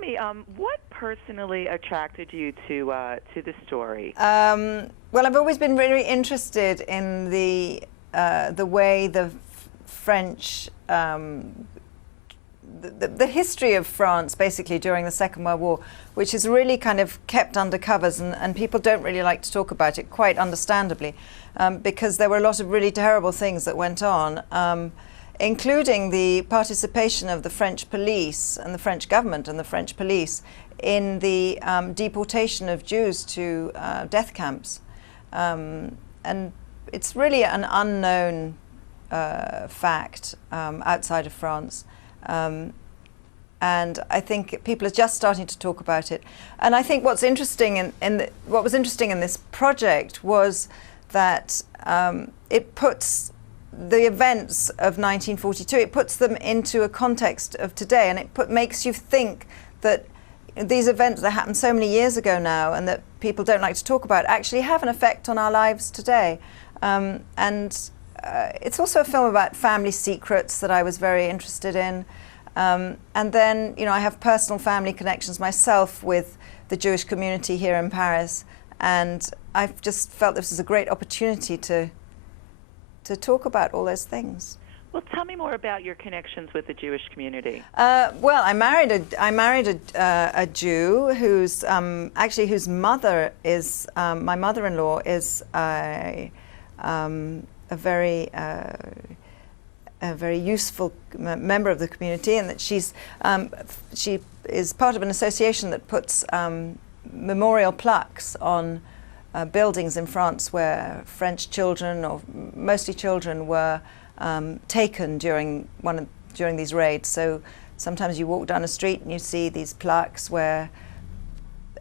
me, what personally attracted you to the story? Well, I've always been really interested in the way the French, the history of France, basically during the Second World War, which is really kind of kept under covers, and people don't really like to talk about it, quite understandably, because there were a lot of really terrible things that went on, including the participation of the French police and the French government and the French police in the deportation of Jews to death camps. And it's really an unknown fact outside of France. And I think people are just starting to talk about it. And I think what's interesting what was interesting in this project was that it puts the events of 1942, it puts them into a context of today, and it makes you think that these events that happened so many years ago now and that people don't like to talk about actually have an effect on our lives today. It's also a film about family secrets that I was very interested in. And then, you know, I have personal family connections myself with the Jewish community here in Paris, and I've just felt this was a great opportunity to talk about all those things. Well, tell me more about your connections with the Jewish community. Well, I married a Jew whose actually whose mother is my mother-in-law is a very useful member of the community, and that she is part of an association that puts memorial plaques on buildings in France where French children, or mostly children, were taken during these raids. So sometimes you walk down a street and you see these plaques where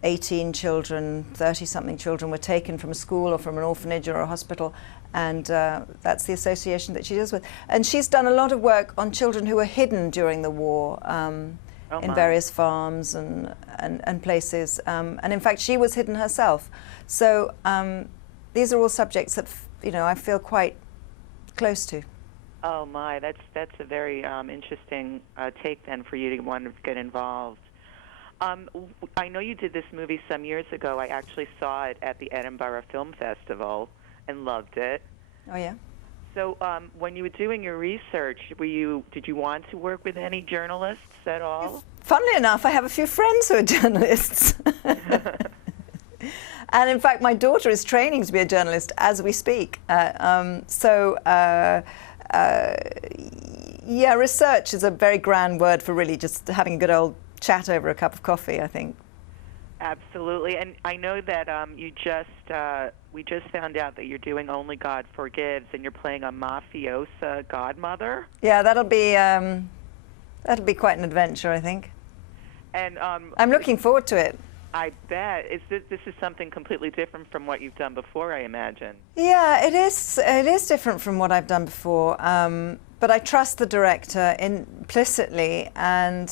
18 children, 30-something children were taken from a school or from an orphanage or a hospital, and that's the association that she deals with. And she's done a lot of work on children who were hidden during the war in various farms and places. And in fact, she was hidden herself. So these are all subjects that, you know, I feel quite close to. Oh my, that's a very interesting take then for you to want to get involved. I know you did this movie some years ago. I actually saw it at the Edinburgh Film Festival and loved it. Oh yeah. So when you were doing your research, did you want to work with any journalists at all? Funnily enough, I have a few friends who are journalists. And in fact, my daughter is training to be a journalist as we speak. Yeah, research is a very grand word for really just having a good old chat over a cup of coffee, I think. Absolutely. And I know that we just found out that you're doing Only God Forgives, and you're playing a mafiosa godmother. Yeah, that'll be quite an adventure, I think. And I'm looking forward to it. I bet. This is something completely different from what you've done before, I imagine. Yeah, it is. It is different from what I've done before. But I trust the director implicitly, and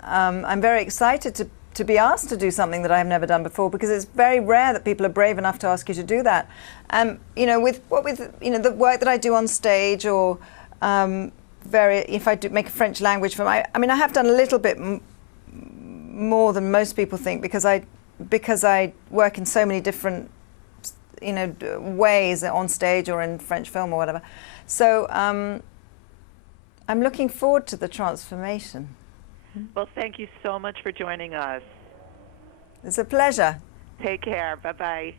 I'm very excited to be asked to do something that I've never done before, because it's very rare that people are brave enough to ask you to do that. You know, with the work that I do on stage, or if I do make a French language film, I mean, I have done a little bit more than most people think, because I work in so many different, you know, ways on stage or in French film or whatever. So I'm looking forward to the transformation. Well, thank you so much for joining us. It's a pleasure. Take care. Bye-bye.